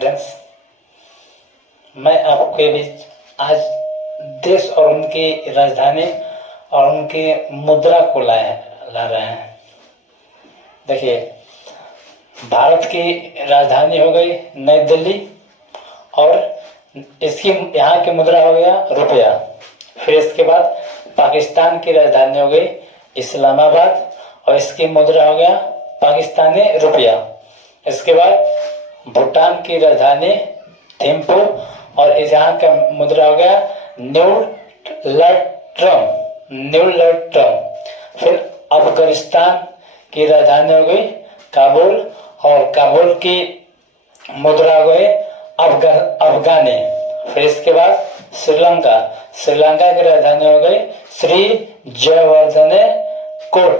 Students, मैं आपके बीच आज देश और उनकी राजधानी और उनकी मुद्रा को ला रहे हैं। देखिए, भारत की राजधानी हो गई नई दिल्ली और इसकी यहाँ की मुद्रा हो गया रुपया। फिर इसके बाद पाकिस्तान की राजधानी हो गई इस्लामाबाद और इसकी मुद्रा हो गया पाकिस्तानी रुपया। इसके बाद भूटान की राजधानी थिम्पू और इस यहाँ का मुद्रा हो गया न्यूलट्रम। फिर अफगानिस्तान की राजधानी हो गई काबुल और काबुल की मुद्रा हो गई अफगानी। फिर इसके बाद श्रीलंका की राजधानी हो गई श्री जयवर्धने कोट,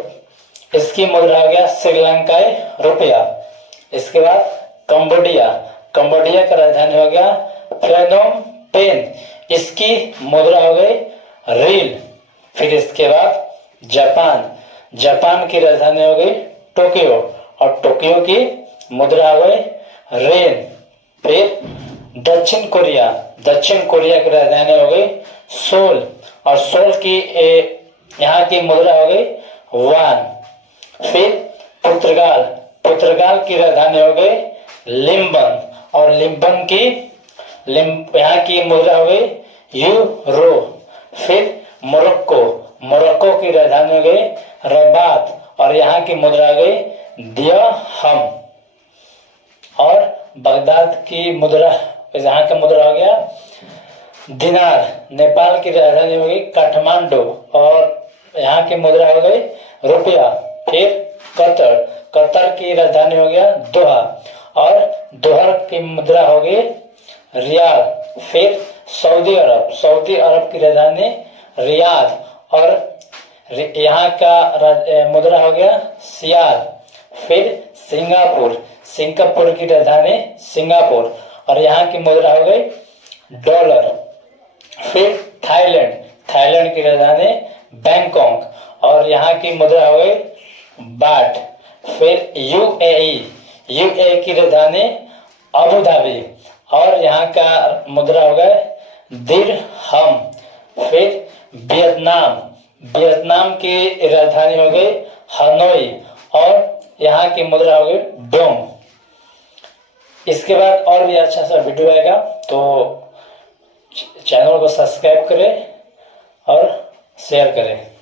इसकी मुद्रा हो गया श्रीलंकाई रुपया। इसके बाद कंबोडिया का राजधानी हो गया फ्नोम पेन, इसकी मुद्रा हो गई रील। फिर इसके बाद जापान की राजधानी हो गई टोक्यो और टोक्यो की मुद्रा हो गई रेन। फिर दक्षिण कोरिया की राजधानी हो गई सोल और सोल की यहाँ की मुद्रा हो गई वान। फिर पुर्तगाल की राजधानी हो गई लिम्बन और लिम्बन की यहाँ की मुद्रा हो गई यूरो। फिर मोरक्को की राजधानी हो गई रबात और यहाँ की मुद्रा हो गई दिरहम। और बगदाद की मुद्रा, यहाँ का मुद्रा हो गया दिनार। नेपाल की राजधानी हो गई काठमांडू और यहाँ की मुद्रा हो गई रुपया। फिर कतर की राजधानी हो गया दोहा और दोहा की मुद्रा हो गई रियाल। फिर सऊदी अरब की राजधानी रियाद और यहाँ का मुद्रा हो गया सियाल। फिर सिंगापुर की राजधानी सिंगापुर और यहाँ की मुद्रा हो गई डॉलर। फिर थाईलैंड की राजधानी बैंकॉक और यहाँ की मुद्रा हो गई बाट। फिर यूएई की राजधानी अबू धाबी और यहाँ का मुद्रा हो गया दिरहम। फिर वियतनाम की राजधानी हो गई हनोई और यहाँ की मुद्रा हो गई डोंग। इसके बाद और भी अच्छा सा वीडियो आएगा तो चैनल को सब्सक्राइब करें और शेयर करें।